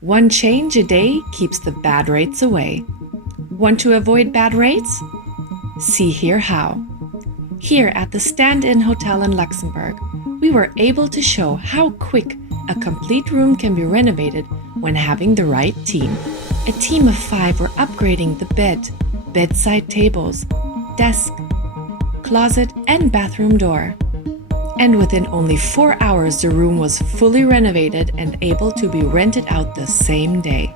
One change a day keeps the bad rates away. Want to avoid bad rates? See here how. Here at the Stand-In Hotel in Luxembourg, we were able to show how quick a complete room can be renovated when having the right team. A team of 5 were upgrading the bed, bedside tables, desk, closet, and bathroom door. And within only 4 hours, the room was fully renovated and able to be rented out the same day.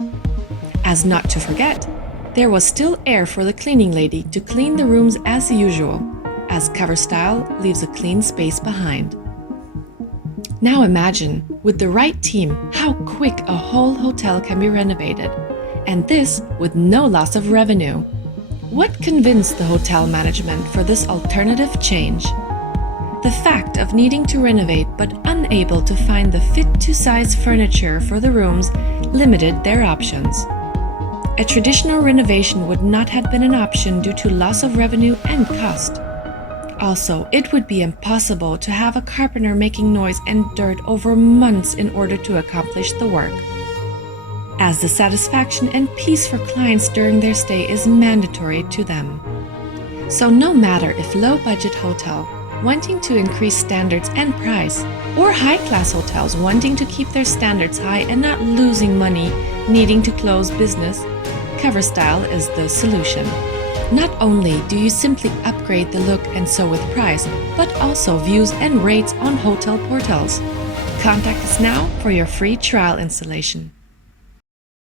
As not to forget, there was still air for the cleaning lady to clean the rooms as usual, as Styl leaves a clean space behind. Now imagine, with the right team, how quick a whole hotel can be renovated, and this with no loss of revenue. What convinced the hotel management for this alternative change? The fact of needing to renovate but unable to find the fit-to-size furniture for the rooms limited their options. A traditional renovation would not have been an option due to loss of revenue and cost. Also, it would be impossible to have a carpenter making noise and dirt over months in order to accomplish the work, as the satisfaction and peace for clients during their stay is mandatory to them. So no matter if low-budget hotel wanting to increase standards and price, or high-class hotels wanting to keep their standards high and not losing money needing to close business, Styl is the solution. Not only do you simply upgrade the look and so with price, but also views and rates on hotel portals. Contact us now for your free trial installation.